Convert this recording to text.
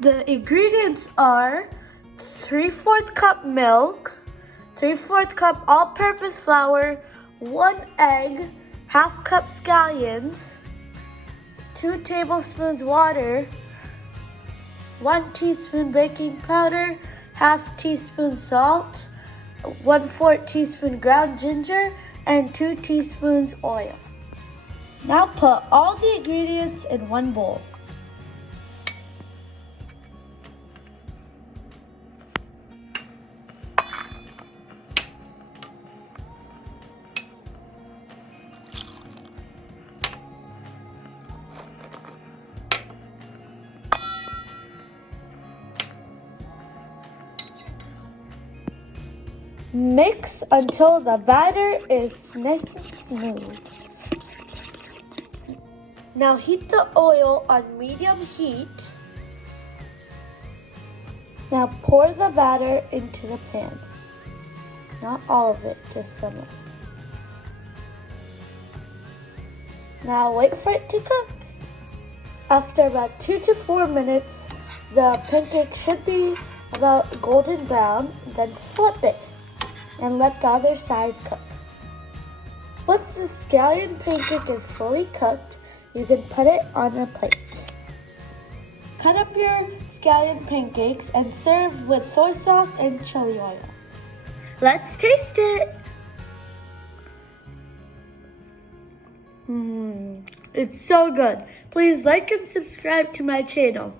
The ingredients are 3/4 cup milk, 3/4 cup all-purpose flour, 1 egg, 1/2 cup scallions, 2 tablespoons water, 1 teaspoon baking powder, 1/2 teaspoon salt, 1/4 teaspoon ground ginger, and 2 teaspoons oil. Now put all the ingredients in one bowl. Mix until the batter is nice and smooth. Now heat the oil on medium heat. Now pour the batter into the pan. Not all of it, just some of it. Now wait for it to cook. After about 2 to 4 minutes, the pancake should be about golden brown. Then flip it and let the other side cook. Once the scallion pancake is fully cooked, you can put it on a plate. Cut up your scallion pancakes and serve with soy sauce and chili oil. Let's taste it! It's so good. Please like and subscribe to my channel.